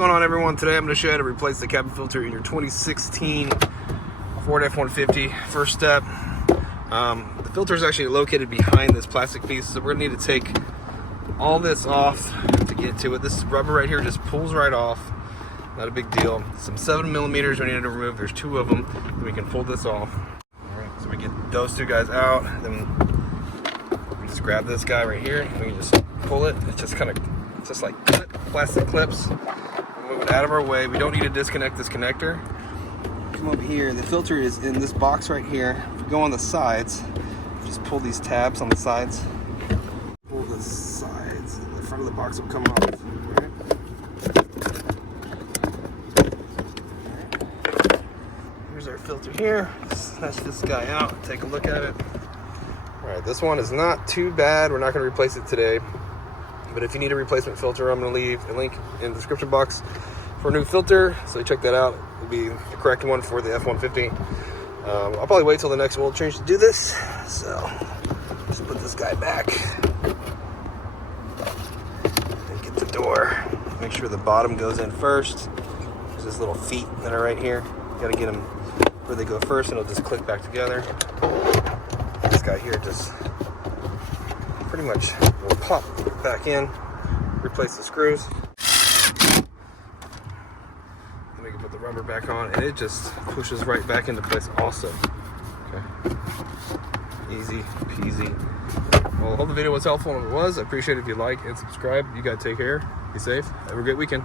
Going on, everyone? Today I'm going to show you how to replace the cabin filter in your 2016 Ford F150. First step, the filter is actually located behind this plastic piece, so we're going to need to take all this off to get to it. This rubber right here just pulls right off. Not a big deal. Some 7mm we need to remove. There's 2 of them. Then we can pull this off. All right, so we get those 2 guys out. Then we just grab this guy right here. And we can just pull it. It's just kind of just like plastic clips. Move it out of our way. We don't need to disconnect this connector. Come over here. The filter is in this box right here. If we go on the sides, just pull these tabs on the sides. Pull the sides. The front of the box will come off. Here's our filter here. Snatch this guy out. Take a look at it. All right, this one is not too bad. We're not going to replace it today. But if you need a replacement filter, I'm going to leave a link in the description box for a new filter. So check that out. It'll be the correct one for the F-150. I'll probably wait till the next oil change to do this. So just put this guy back. And get the door. Make sure the bottom goes in first. There's these little feet that are right here. You got to get them where they go first, and it'll just click back together. This guy here just pretty much will pop back in, replace the screws. Then we can put the rubber back on, and it just pushes right back into place also. Okay. Easy peasy. Well, I hope the video was helpful, and if it was, I appreciate it if you like and subscribe. You guys take care. Be safe. Have a great weekend.